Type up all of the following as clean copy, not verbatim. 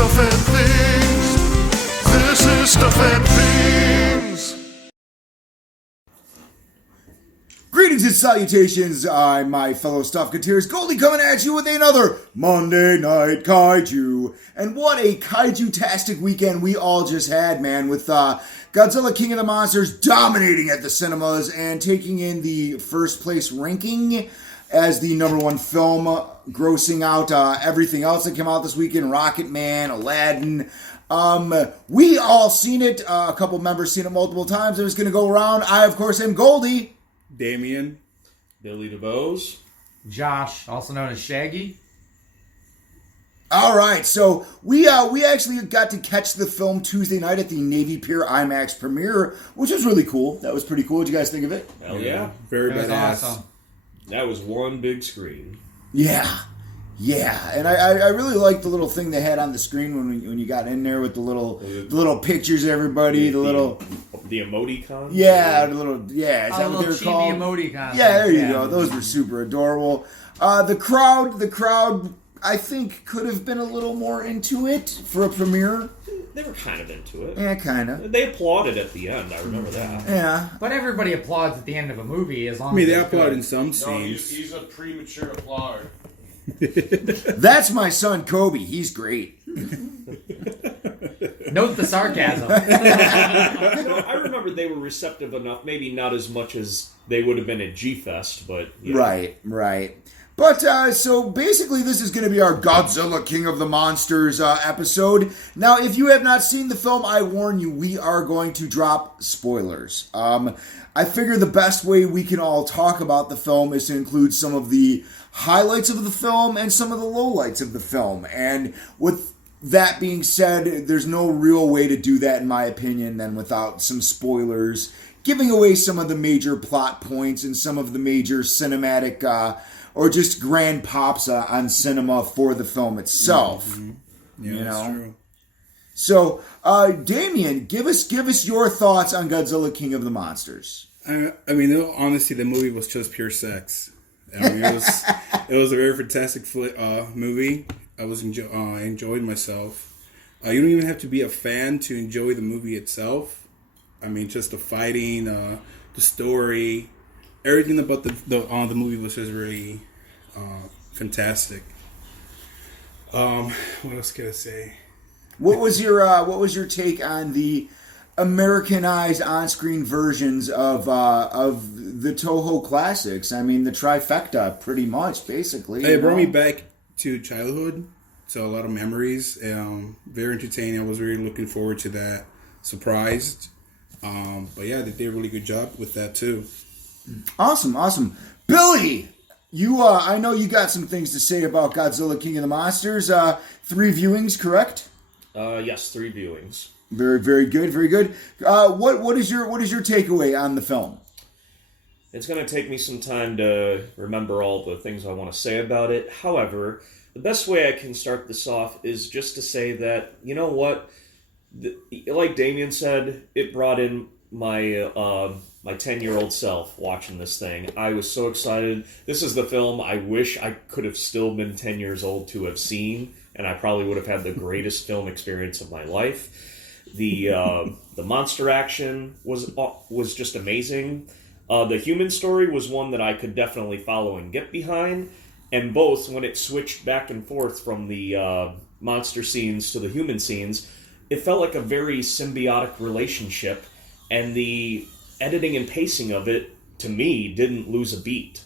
Stuff and Things. This is Stuff and Things. Greetings and salutations, I'm my fellow Stuffketeers, Goldie coming at you with another Monday Night Kaiju. And what a kaiju-tastic weekend we all just had, man, with Godzilla King of the Monsters dominating at the cinemas and taking in the first place ranking as the number one film, grossing out everything else that came out this weekend, Rocket Man, Aladdin. We all seen it, a couple members seen it multiple times. I'm just going to go around. I, of course, am Goldie. Damien. Billy DeVos. Josh, also known as Shaggy. All right, so we actually got to catch the film Tuesday night at the Navy Pier IMAX premiere, which was really cool. That was pretty cool. What did you guys think of it? Hell yeah. Very It was badass. awesome. That was one big screen. Yeah, and I really liked the little thing they had on the screen when you got in there with the little pictures of everybody, the emoticons. Yeah, the little is that what little they're chibi called? emoticons. Yeah, there you go. Those were super adorable. The crowd, I think could have been a little more into it for a premiere. They were kind of into it. Yeah, kind of. They applauded at the end. I remember that. Yeah, But everybody applauds at the end of a movie as long I mean, as they it's applaud good. in some No, scenes. he's a premature applauder. that's my son Kobe. He's great. Note the sarcasm. I remember they were receptive enough. Maybe not as much as they would have been at G-Fest, but... Yeah. Right. But, so basically this is going to be our Godzilla King of the Monsters episode. Now, if you have not seen the film, I warn you, we are going to drop spoilers. I figure the best way we can all talk about the film is to include some of the highlights of the film and some of the lowlights of the film. And with that being said, there's no real way to do that, in my opinion, than without some spoilers, giving away some of the major plot points and some of the major cinematic or just grand pops on cinema for the film itself. Mm-hmm. Yeah, you that's know? true. So, Damien, give us your thoughts on Godzilla King of the Monsters. I mean, honestly, the movie was just pure sex. I mean, it was a very fantastic movie. I enjoyed myself. You don't even have to be a fan to enjoy the movie itself. I mean, just the fighting, the story, everything about the movie was just really fantastic. What else can I say? What was your take on the Americanized on-screen versions of the Toho classics? I mean, the trifecta, pretty much, basically. It brought me back to childhood, so a lot of memories. Very entertaining. I was really looking forward to that. Surprised, but yeah, they did a really good job with that too. Awesome, Billy. You, I know you got some things to say about Godzilla King of the Monsters. 3 viewings, correct? Yes, 3 viewings. Very good. What is your takeaway on the film? It's going to take me some time to remember all the things I want to say about it. However, the best way I can start this off is just to say that, you know what? Like Damien said, it brought in my 10-year-old self watching this thing. I was so excited. This is the film I wish I could have still been 10 years old to have seen, and I probably would have had the greatest film experience of my life. The monster action was just amazing. The human story was one that I could definitely follow and get behind. And both, when it switched back and forth from the monster scenes to the human scenes, it felt like a very symbiotic relationship. And the editing and pacing of it, to me, didn't lose a beat.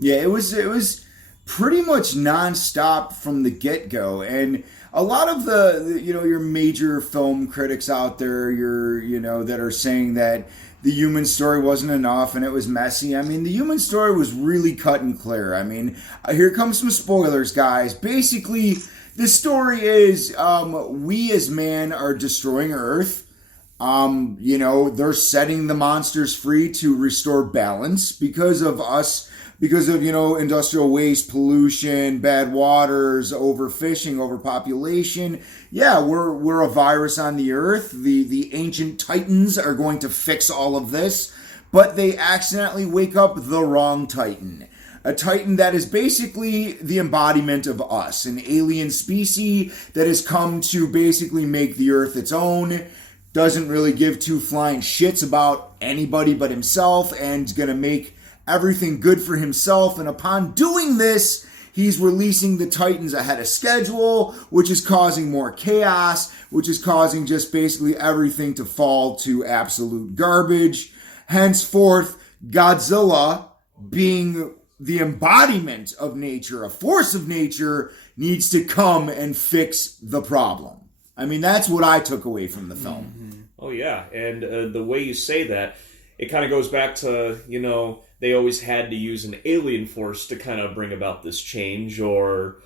Yeah, it was pretty much nonstop from the get-go. And a lot of the your major film critics out there, that are saying that the human story wasn't enough and it was messy. I mean, the human story was really cut and clear. I mean, here comes some spoilers, guys. Basically, the story is we as man are destroying Earth. They're setting the monsters free to restore balance because of us, because of, industrial waste, pollution, bad waters, overfishing, overpopulation. Yeah, we're a virus on the earth. The ancient titans are going to fix all of this, but they accidentally wake up the wrong titan. a Titan that is basically the embodiment of us, an alien species that has come to basically make the Earth its own, doesn't really give two flying shits about anybody but himself, and is going to make everything good for himself. And upon doing this, he's releasing the Titans ahead of schedule, which is causing more chaos, which is causing just basically everything to fall to absolute garbage. Henceforth, Godzilla, being the embodiment of nature, a force of nature, needs to come and fix the problem. I mean, that's what I took away from the film. Oh, yeah. And the way you say that, it kind of goes back to, they always had to use an alien force to kind of bring about this change, and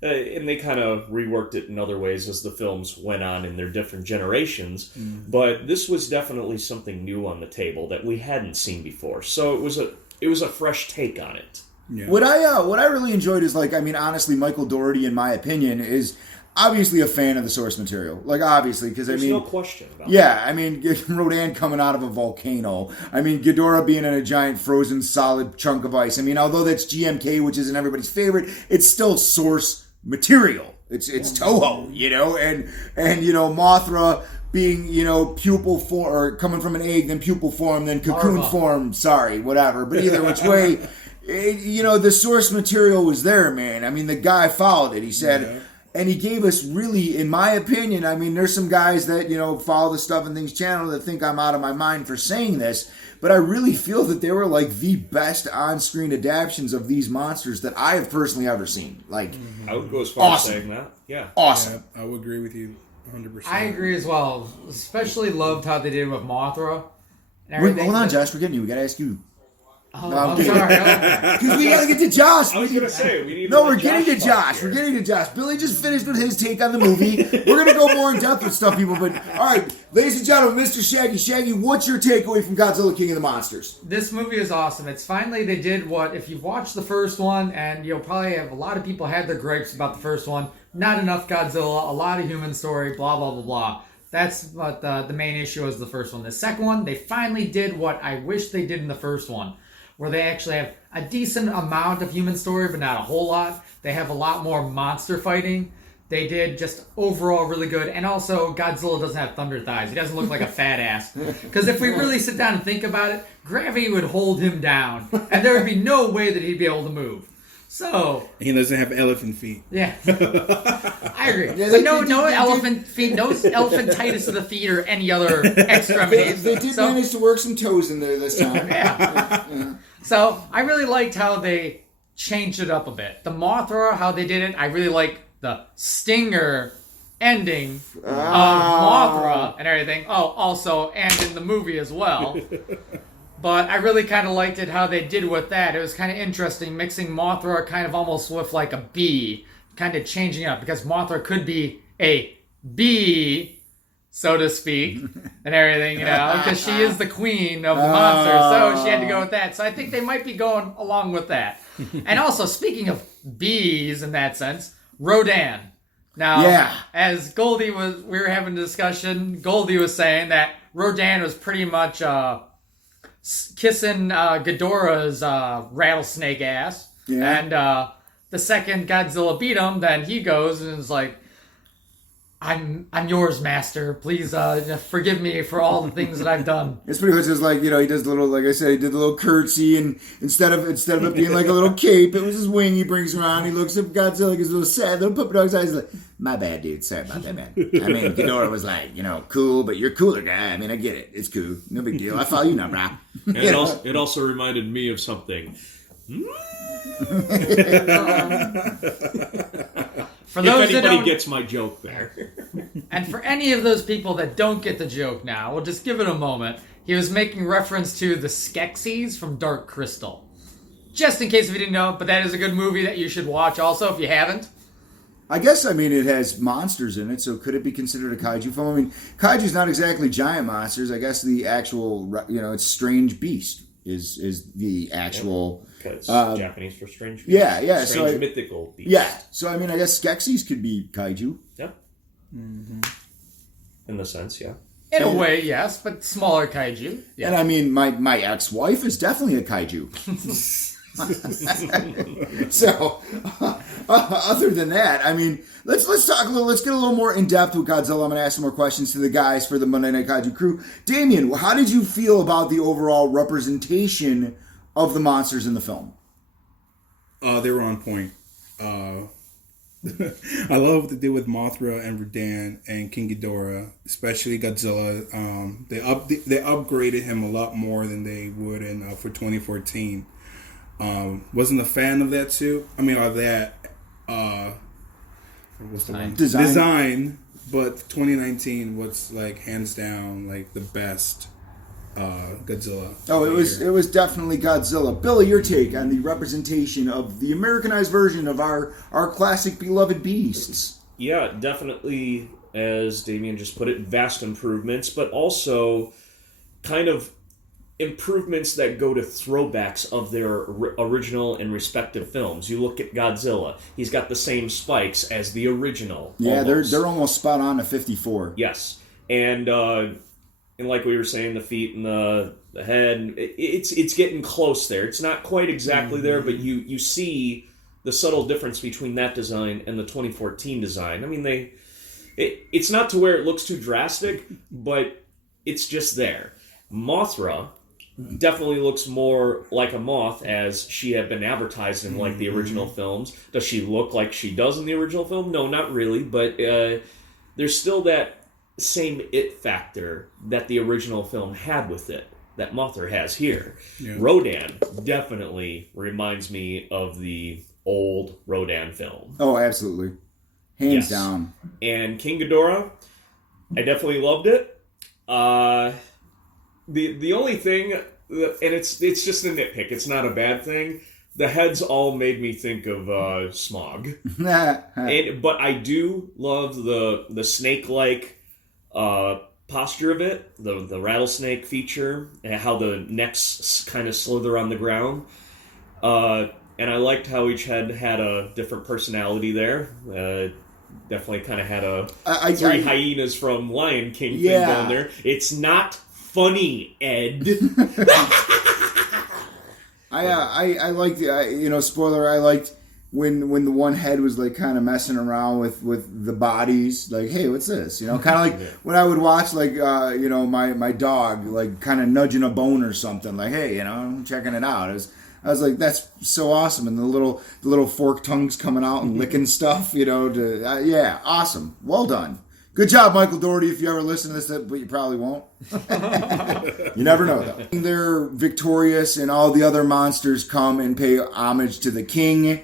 they kind of reworked it in other ways as the films went on in their different generations. But this was definitely something new on the table that we hadn't seen before. So it was a fresh take on it. Yeah. What I really enjoyed is, honestly, Michael Dougherty, in my opinion, is obviously a fan of the source material. Obviously, because There's no question about yeah, I mean, Rodan coming out of a volcano. I mean, Ghidorah being in a giant frozen solid chunk of ice. I mean, although that's GMK, which isn't everybody's favorite, it's still source material. It's Toho, and Mothra being, pupil form, or coming from an egg, then pupil form, then cocoon form. Sorry, whatever. But either which way, the source material was there, man. I mean, the guy followed it. He said. Yeah. And he gave us really, in my opinion, I mean, there's some guys that, follow the Stuff and Things channel that think I'm out of my mind for saying this, but I really feel that they were the best on-screen adaptions of these monsters that I have personally ever seen. I would go as far as saying that. Yeah. Awesome. Yeah, I would agree with you 100%. I agree as well. Especially loved how they did with Mothra. Hold on, Josh, we're getting you. We got to ask you. Oh, I'm sorry. Because we got to get to Josh. I was going to say, we need we're getting to Josh. We're getting to Josh. Billy just finished with his take on the movie. We're going to go more in depth with stuff, people. But, all right, ladies and gentlemen, Mr. Shaggy. Shaggy, what's your takeaway from Godzilla King of the Monsters? This movie is awesome. It's finally, they did what, if you've watched the first one, and you'll probably have a lot of people had their gripes about the first one, not enough Godzilla, a lot of human story, blah, blah, blah, blah. That's what the main issue was the first one. The second one, they finally did what I wish they did in the first one, where they actually have a decent amount of human story, but not a whole lot. They have a lot more monster fighting. They did just overall really good. And also, Godzilla doesn't have thunder thighs. He doesn't look like a fat ass. Because if we really sit down and think about it, gravity would hold him down. And there would be no way that he'd be able to move. So... He doesn't have elephant feet. Yeah. I agree. Yeah, but no elephant feet, no elephantitis of the feet or any other extremities. They did manage to work some toes in there this time. Yeah. So I really liked how they changed it up a bit. The Mothra, how they did it, I really like the stinger ending of Mothra and everything. Oh, also, and in the movie as well. But I really kind of liked it how they did with that. It was kind of interesting, mixing Mothra kind of almost with like a bee, kind of changing it up, because Mothra could be a bee, so to speak, and everything, because she is the queen of the monsters, so she had to go with that. So I think they might be going along with that. And also, speaking of bees in that sense, Rodan. Now, as Goldie we were having a discussion, Goldie was saying that Rodan was pretty much kissing Ghidorah's rattlesnake ass. Yeah. And the second Godzilla beat him, then he goes and is like, I'm yours, master. Please forgive me for all the things that I've done. It's pretty much just like, he does the little, like I said, he did the little curtsy, and instead of it being like a little cape, it was his wing he brings around. He looks at Godzilla, his little sad little puppet dog's eyes, like, my bad, dude. Sorry about that, man. I mean, Ghidorah was like, cool, but you're cooler guy. I mean, I get it. It's cool. No big deal. I follow you now, bro. It also reminded me of something. For those if anybody gets my joke there. And for any of those people that don't get the joke now, we'll just give it a moment. He was making reference to the Skeksis from Dark Crystal. Just in case if you didn't know, but that is a good movie that you should watch also if you haven't. I guess, it has monsters in it, so could it be considered a kaiju film? I mean, kaiju's not exactly giant monsters. I guess the actual, it's strange beast is the actual... Because Japanese for strange beast. Yeah. Strange mythical beast. Yeah, so I guess Skeksis could be kaiju. Yep. Mm-hmm. In the sense, yeah. In a way, yes, but smaller kaiju. Yeah. And my ex-wife is definitely a kaiju. So, other than that, I mean, let's talk a little. Let's get a little more in depth with Godzilla. I'm going to ask some more questions to the guys for the Monday Night Kaiju crew. Damien, how did you feel about the overall representation of the monsters in the film? They were on point. I love what they did with Mothra and Rodan and King Ghidorah, especially Godzilla. They upgraded him a lot more than they would in for 2014. Wasn't a fan of that suit. I mean, of that. What's the one? Design. But 2019 was like hands down like the best Godzilla. Oh, it was definitely Godzilla. Billy, your take on the representation of the Americanized version of our classic beloved beasts? Yeah, definitely, as Damien just put it, vast improvements, but also kind of improvements that go to throwbacks of their original and respective films. You look at Godzilla; he's got the same spikes as the original. Yeah, almost. they're almost spot on to 54. Yes, and like we were saying, the feet and the head, it's getting close there. It's not quite exactly there, but you see the subtle difference between that design and the 2014 design. I mean, it's not to where it looks too drastic, but it's just there. Mothra definitely looks more like a moth as she had been advertised in like the original films. Does she look like she does in the original film? No, not really, but there's still that same it factor that the original film had with it that Mothra has here. Yeah. Rodan definitely reminds me of the old Rodan film. Oh, absolutely. Hands down. And King Ghidorah, I definitely loved it. The only thing, and it's just a nitpick, it's not a bad thing, the heads all made me think of Smog. But I do love the snake-like posture of it, the rattlesnake feature, and how the necks kind of slither on the ground. And I liked how each head had a different personality there. Definitely kind of had a three hyenas from Lion King thing going there. It's not funny, Ed. I liked the spoiler. I liked when the one head was like kind of messing around with the bodies, like, hey, what's this? Kind of like when I would watch like my dog like kind of nudging a bone or something, like, hey, I'm checking it out. I was like, that's so awesome, and the little fork tongues coming out and licking stuff, awesome, well done, good job, Michael Dougherty. If you ever listen to this, but you probably won't. You never know though. They're victorious, and all the other monsters come and pay homage to the king.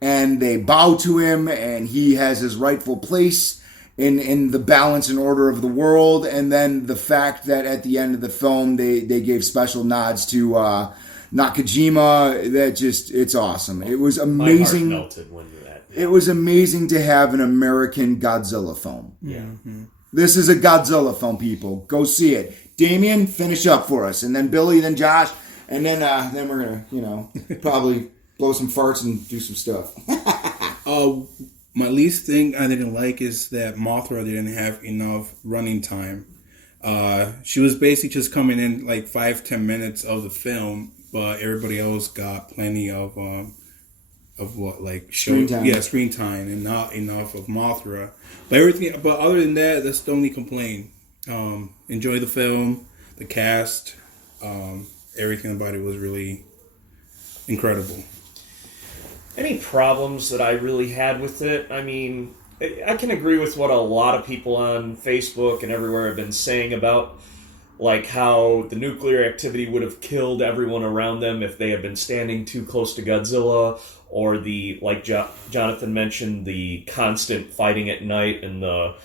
And they bow to him, and he has his rightful place in the balance and order of the world. And then the fact that at the end of the film, they gave special nods to Nakajima, it's awesome. It was amazing. My heart melted when that. It was amazing to have an American Godzilla film. Yeah. Mm-hmm. This is a Godzilla film, people. Go see it. Damien, finish up for us. And then Billy, then Josh, and then we're going to, probably blow some farts and do some stuff. My least thing I didn't like is that Mothra didn't have enough running time. She was basically just coming in like 5-10 minutes of the film, but everybody else got plenty of screen time, and not enough of Mothra. But other than that, that's the only complaint. Enjoy the film, the cast, everything about it was really incredible. Any problems that I really had with it? I mean, I can agree with what a lot of people on Facebook and everywhere have been saying about, like, how the nuclear activity would have killed everyone around them if they had been standing too close to Godzilla, or like Jonathan mentioned, the constant fighting at night and the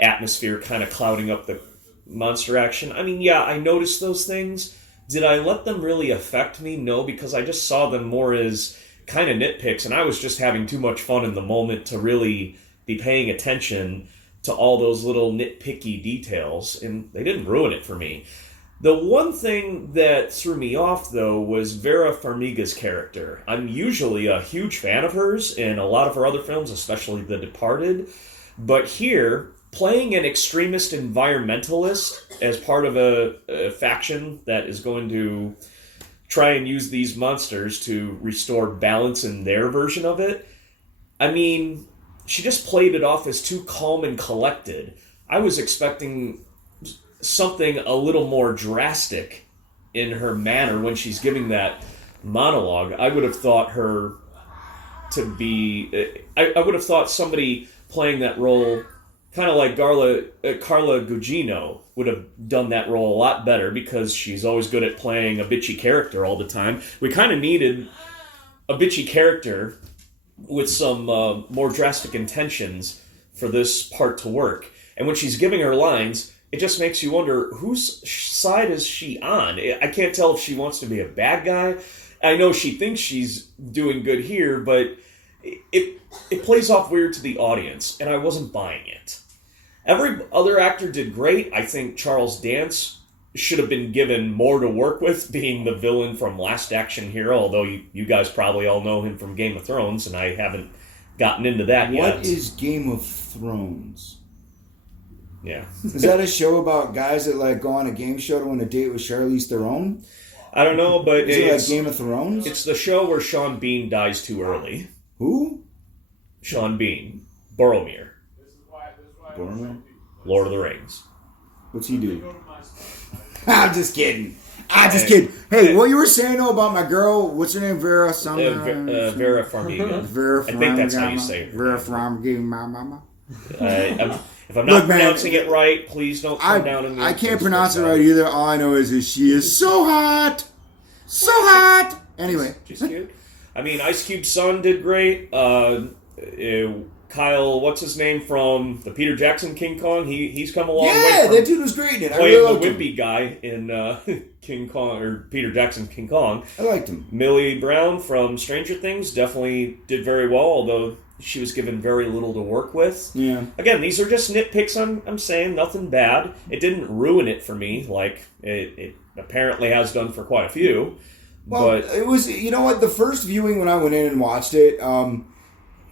atmosphere kind of clouding up the monster action. I mean, yeah, I noticed those things. Did I let them really affect me? No, because I just saw them more as kind of nitpicks, and I was just having too much fun in the moment to really be paying attention to all those little nitpicky details, and they didn't ruin it for me. The one thing that threw me off, though, was Vera Farmiga's character. I'm usually a huge fan of hers in a lot of her other films, especially The Departed, but here, playing an extremist environmentalist as part of a faction that is going to try and use these monsters to restore balance in their version of it. I mean, she just played it off as too calm and collected. I was expecting something a little more drastic in her manner when she's giving that monologue. I would have thought her to be... I would have thought somebody playing that role, kind of like Carla Gugino, would have done that role a lot better, because she's always good at playing a bitchy character all the time. We kind of needed a bitchy character with some more drastic intentions for this part to work. And when she's giving her lines, it just makes you wonder, whose side is she on? I can't tell if she wants to be a bad guy. I know she thinks she's doing good here, but it plays off weird to the audience, and I wasn't buying it. Every other actor did great. I think Charles Dance should have been given more to work with, being the villain from Last Action Hero, although you guys probably all know him from Game of Thrones, and I haven't gotten into that yet. What is Game of Thrones? Yeah. Is that a show about guys that like go on a game show to win a date with Charlize Theron? I don't know, but Is it like Game of Thrones? It's the show where Sean Bean dies too early. Who? Sean Bean. Boromir. Boromir? Lord of the Rings. What's he do? I'm just kidding. Hey, what you were saying though about my girl? What's her name? Vera something. Vera Farmiga. Vera I think that's how you say it. Vera Farmiga, my mama. If I'm not pronouncing it right, please don't come down on me. I can't pronounce it right either. All I know is that she is so hot. So hot. Anyway. She's cute. I mean, Ice Cube's son did great. Kyle, what's his name from the Peter Jackson King Kong? He's come a long way. Yeah, that dude was great in it. I playing really liked the him. wimpy guy in King Kong, or Peter Jackson King Kong. I liked him. Millie Brown from Stranger Things definitely did very well, although she was given very little to work with. Yeah. Again, these are just nitpicks. I'm saying nothing bad. It didn't ruin it for me, like it apparently has done for quite a few. Well, but it was, you know what, the first viewing when I went in and watched it,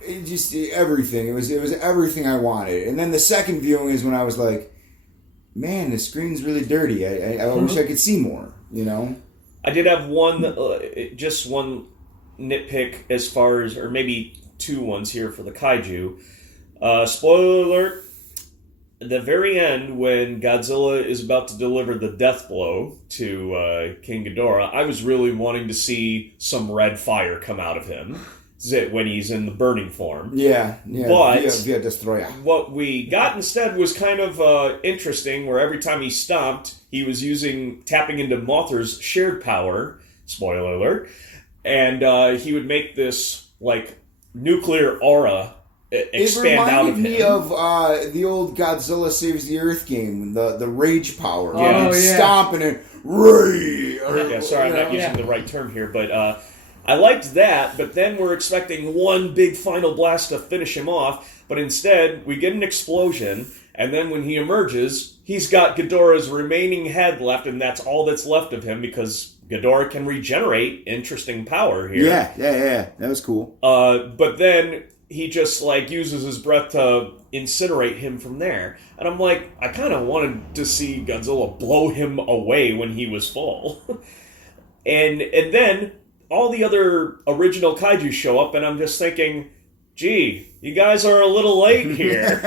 it just, everything. It was everything I wanted. And then the second viewing is when I was like, man, the screen's really dirty. I wish I could see more, you know? I did have just one nitpick as far as, or maybe two ones here for the kaiju. Spoiler alert, at the very end, when Godzilla is about to deliver the death blow to King Ghidorah, I was really wanting to see some red fire come out of him when he's in the burning form. Yeah. But via Destroyer. What we got instead was kind of interesting, where every time he stomped, he was tapping into Mothra's shared power, spoiler alert, and he would make this, like, nuclear aura expand out of him. It reminded me of the old Godzilla Saves the Earth game, the rage power. Oh, yeah. Stomping and rage. Yeah, sorry, I'm not using the right term here, but I liked that, but then we're expecting one big final blast to finish him off, but instead, we get an explosion, and then when he emerges, he's got Ghidorah's remaining head left, and that's all that's left of him, because Ghidorah can regenerate. Interesting power here. Yeah. That was cool. But then he just, like, uses his breath to incinerate him from there. And I'm like, I kind of wanted to see Godzilla blow him away when he was full. and then all the other original kaiju show up, and I'm just thinking, gee, you guys are a little late here.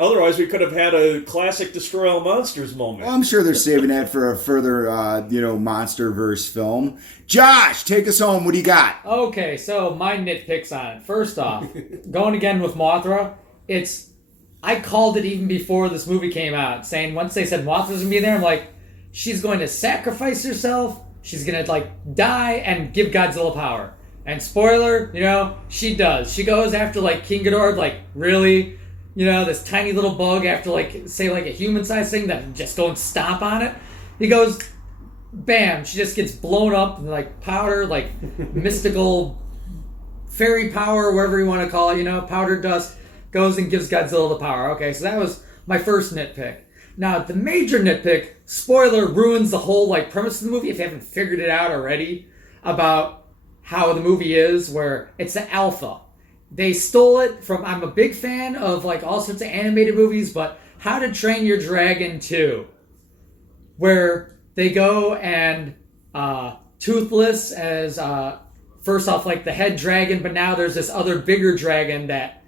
Otherwise, we could have had a classic Destroy All Monsters moment. Well, I'm sure they're saving that for a further, MonsterVerse film. Josh, take us home. What do you got? Okay, so my nitpicks on it. First off, going again with Mothra, I called it even before this movie came out, saying once they said Mothra's gonna be there, I'm like, she's going to sacrifice herself, she's gonna, like, die and give Godzilla power. And spoiler, she does. She goes after, like, King Ghidorah, like, really, this tiny little bug after, like, say, like, a human-sized thing that just don't stomp on it. He goes, bam, she just gets blown up, like, powder, like, mystical fairy power, whatever you want to call it, powder dust, goes and gives Godzilla the power. Okay, so that was my first nitpick. Now, the major nitpick, spoiler, ruins the whole, like, premise of the movie, if you haven't figured it out already, about how the movie is, where it's an alpha. They stole it from, I'm a big fan of, like, all sorts of animated movies, but How to Train Your Dragon 2, where they go and Toothless as first off like the head dragon, but now there's this other bigger dragon that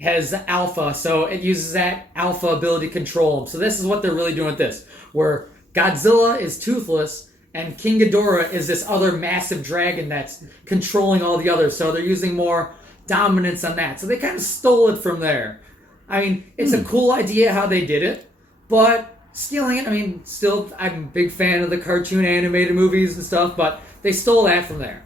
has alpha, so it uses that alpha ability to control him. So this is what they're really doing with this, where Godzilla is toothless and King Ghidorah is this other massive dragon that's controlling all the others. So they're using more dominance on that. So they kind of stole it from there. I mean, it's a cool idea how they did it, but stealing it, I mean, still, I'm a big fan of the cartoon animated movies and stuff, but they stole that from there.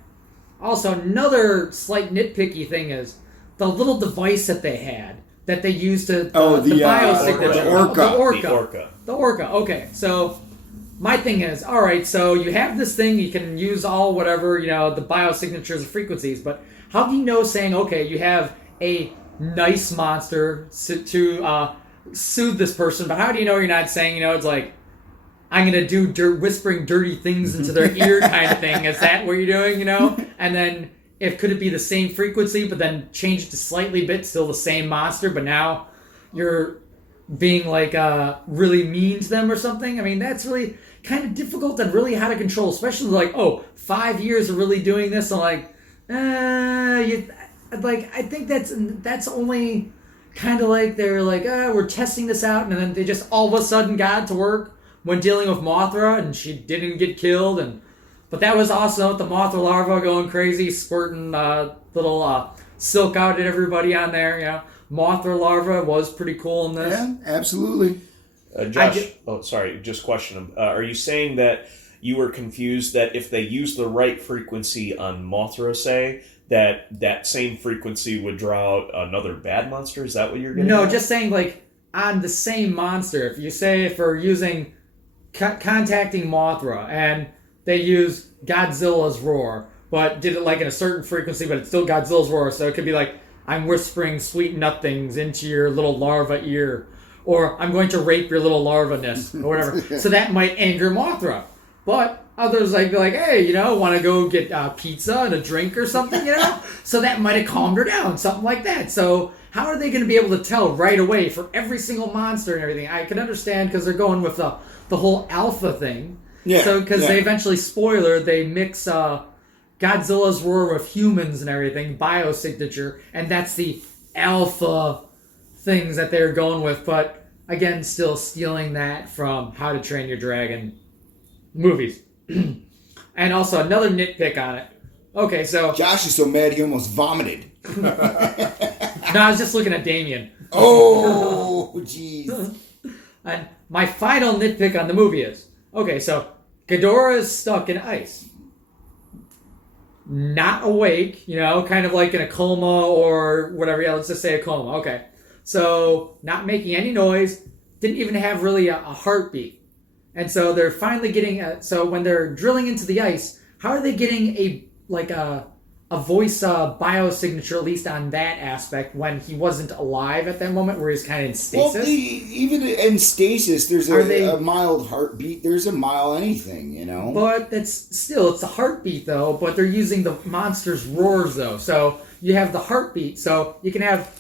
Also, another slight nitpicky thing is the little device that they had that they used to the biosignature. The Orca. Okay, so my thing is, all right, so you have this thing, you can use all whatever, the biosignatures and frequencies, but how do you know saying, okay, you have a nice monster to soothe this person, but how do you know you're not saying, it's like, I'm going to do whispering dirty things into their ear kind of thing. Is that what you're doing, And then, could it be the same frequency, but then change it to slightly bit, still the same monster, but now you're being like really mean to them or something? I mean, that's really kind of difficult and really how to control, especially like, 5 years of really doing this. I'm like, I think that's only kind of like they're like, we're testing this out, and then they just all of a sudden got to work when dealing with Mothra, and she didn't get killed, but that was awesome with the Mothra larva going crazy, squirting little silk out at everybody on there. Mothra larva was pretty cool in this. Yeah, absolutely. Josh, just question. Are you saying that you were confused that if they used the right frequency on Mothra, say, that same frequency would draw out another bad monster? Is that what you're getting at? No, just saying like on the same monster. If you say if we're using contacting Mothra and they use Godzilla's roar, but did it like in a certain frequency, but it's still Godzilla's roar, so it could be like, I'm whispering sweet nothings into your little larva ear, or I'm going to rape your little larva nest, or whatever. So that might anger Mothra. But others like be like, hey, want to go get pizza and a drink or something, So that might have calmed her down, something like that. So how are they going to be able to tell right away for every single monster and everything? I can understand because they're going with the whole alpha thing. Yeah. So because they eventually, spoiler, they mix Godzilla's roar with humans and everything, biosignature, and that's the alpha things that they're going with. But again, still stealing that from How to Train Your Dragon movies. And also another nitpick on it. Okay, so Josh is so mad he almost vomited. No, I was just looking at Damien. Oh, jeez. And my final nitpick on the movie is, okay, so Ghidorah is stuck in ice. Not awake, kind of like in a coma or whatever. Yeah, let's just say a coma. Okay. So, not making any noise, didn't even have really a heartbeat. And so they're finally getting, so when they're drilling into the ice, how are they getting a voice biosignature, at least on that aspect, when he wasn't alive at that moment, where he's kind of in stasis? Well, even in stasis, there's a mild heartbeat. There's a mild anything, But it's a heartbeat, though, but they're using the monster's roars, though. So you have the heartbeat, so you can have,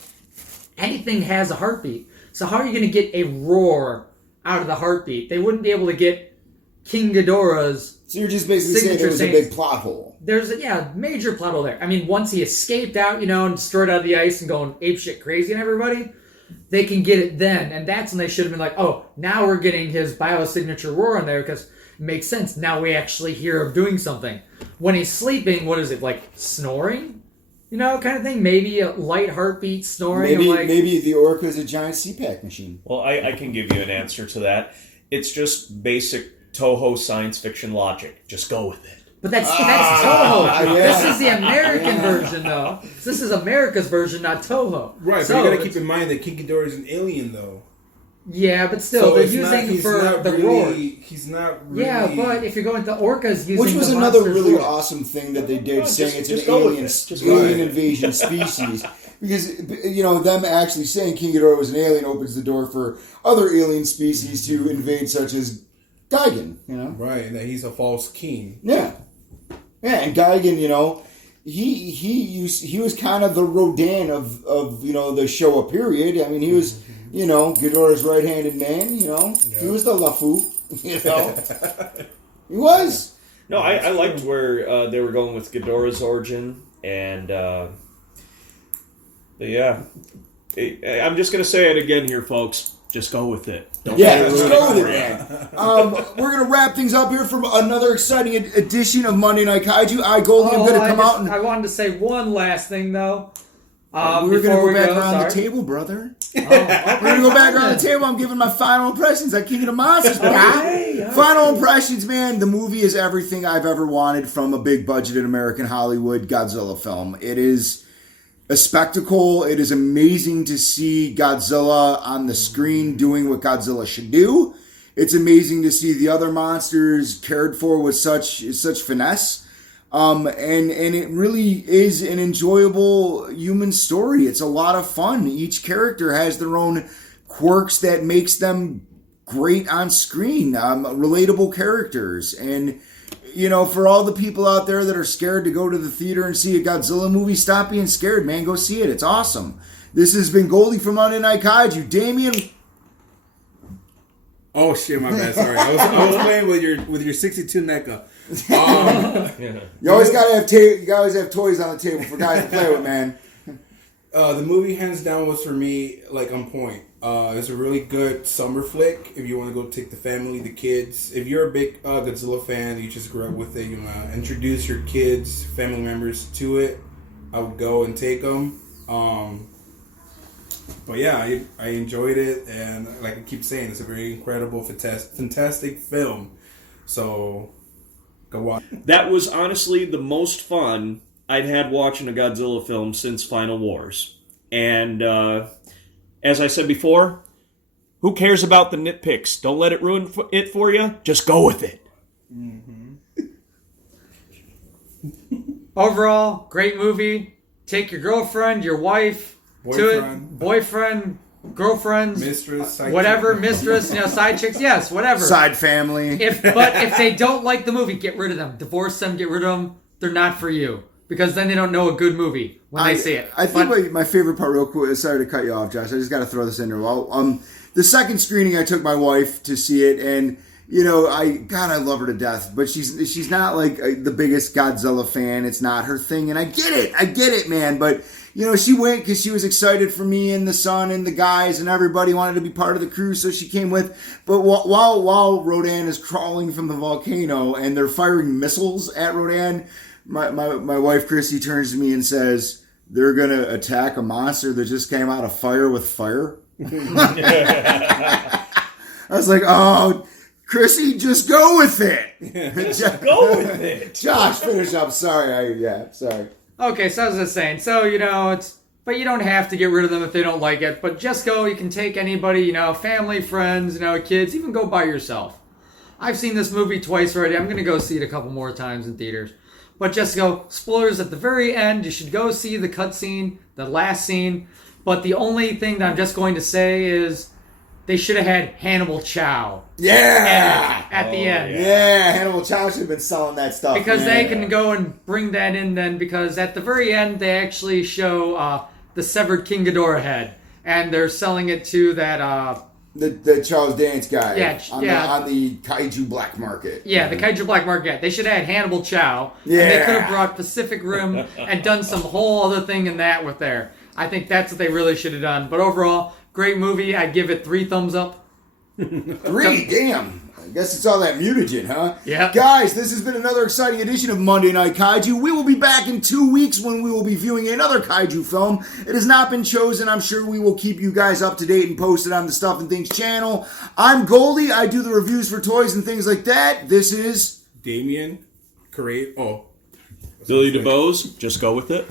anything has a heartbeat. So how are you going to get a roar out of the heartbeat? They wouldn't be able to get King Ghidorah's. So you're just basically saying there was a big plot hole. There's a major plot hole there. I mean, once he escaped out, and destroyed out of the ice and going apeshit crazy and everybody, they can get it then. And that's when they should have been like, oh, now we're getting his biosignature roar in there because it makes sense. Now we actually hear him doing something. When he's sleeping, what is it, like snoring? Kind of thing. Maybe a light heartbeat, snoring. Maybe the Orca is a giant CPAC machine. Well, I can give you an answer to that. It's just basic Toho science fiction logic. Just go with it. But that's Toho. Yeah. This is the American version, though. This is America's version, not Toho. Right, so, but you gotta keep in mind that King Ghidorah is an alien, though. Yeah, but still, they're using the roar. He's not really... Yeah, but if you're going to Orcas using which was the another really roar. Awesome thing that they did, saying it's an alien invasion species. Because, them actually saying King Ghidorah was an alien opens the door for other alien species to invade, such as Gigan, Right, and that he's a false king. Yeah. Yeah, and Gigan, he was kind of the Rodan of the Showa period. I mean, he was, Ghidorah's right-handed man, He was the Lafu, He was. No, I liked where they were going with Ghidorah's origin, and yeah, I'm just gonna say it again here, folks. Just go with it. Don't Just go with it, man. We're going to wrap things up here from another exciting edition of Monday Night Kaiju. Goldie, I'm going to come out and... I wanted to say one last thing, though. We're going to go back around the table, brother. We're going to go back around the table. I'm giving my final impressions on King of the Monsters, guy. Final impressions, man. The movie is everything I've ever wanted from a big-budgeted American Hollywood Godzilla film. It is a spectacle. It is amazing to see Godzilla on the screen doing what Godzilla should do. It's amazing to see the other monsters cared for with such finesse. And it really is an enjoyable human story. It's a lot of fun. Each character has their own quirks that makes them great on screen. Relatable characters. And you know, for all the people out there that are scared to go to the theater and see a Godzilla movie, stop being scared, man. Go see it. It's awesome. This has been Goldie from Monday Night Kaiju. Damien. Oh shit, my bad. Sorry, I was playing with your 62 NECA. You always gotta have toys on the table for guys to play with, man. The movie hands down was for me like on point. It's a really good summer flick if you want to go take the family, the kids. If you're a big Godzilla fan, you just grew up with it, you want to introduce your kids, family members to it, I would go and take them. But yeah, I enjoyed it, and like I keep saying, it's a very incredible, fantastic film. So go watch. That was honestly the most fun I'd had watching a Godzilla film since Final Wars. And as I said before, who cares about the nitpicks? Don't let it ruin it for you. Just go with it. Mm-hmm. Overall, great movie. Take your girlfriend, your wife, to it. Boyfriend, girlfriends, mistress, whatever, mistress, side chicks, yes, whatever. Side family. But if they don't like the movie, get rid of them. Divorce them, get rid of them. They're not for you. Because then they don't know a good movie when they see it. I think my favorite part, real quick, sorry to cut you off, Josh. I just got to throw this in there. Well, the second screening, I took my wife to see it, and I love her to death. But she's not like the biggest Godzilla fan. It's not her thing, and I get it, man. But she went because she was excited for me and the son and the guys and everybody wanted to be part of the crew, so she came with. But while Rodan is crawling from the volcano and they're firing missiles at Rodan. My wife Chrissy turns to me and says, "They're gonna attack a monster that just came out of fire with fire." I was like, "Oh, Chrissy, just go with it. Just go with it." Josh, finish up. Sorry, sorry. Okay, so as I was saying, but you don't have to get rid of them if they don't like it. But just go. You can take anybody, family, friends, kids, even go by yourself. I've seen this movie twice already. I'm gonna go see it a couple more times in theaters. But just go, spoilers at the very end. You should go see the cutscene, the last scene. But the only thing that I'm just going to say is they should have had Hannibal Chow. Yeah! At the end. Yeah, Hannibal Chow should have been selling that stuff. Because they can go and bring that in then. Because at the very end, they actually show the severed King Ghidorah head. And they're selling it to that... The Charles Dance guy on the Kaiju black market. Yeah, the Kaiju black market. They should have had Hannibal Chow. Yeah. And they could have brought Pacific Rim and done some whole other thing in that with there. I think that's what they really should have done. But overall, great movie. I'd give it 3 thumbs up. 3? Damn. I guess it's all that mutagen, huh? Yeah. Guys, this has been another exciting edition of Monday Night Kaiju. We will be back in 2 weeks when we will be viewing another Kaiju film. It has not been chosen. I'm sure we will keep you guys up to date and posted on the Stuff and Things channel. I'm Goldie. I do the reviews for toys and things like that. This is... Damien. Billy DeBose. Just go with it.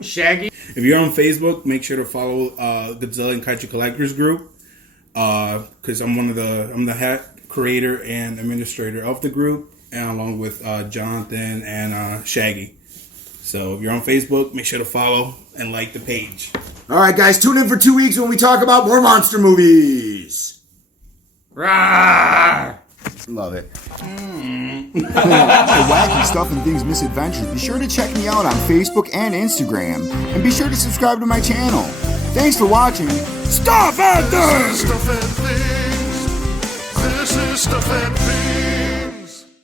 Shaggy. If you're on Facebook, make sure to follow Godzilla and Kaiju Collectors Group. Because I'm the head creator and administrator of the group, and along with Jonathan and Shaggy. So if you're on Facebook, make sure to follow and like the page. All right, guys, tune in for 2 weeks when we talk about more monster movies. Rawr! Love it. For wacky stuff and things misadventures, be sure to check me out on Facebook and Instagram, and be sure to subscribe to my channel. Thanks for watching. Stuff and Things! This is Stuff and Things. This is Stuff and Things.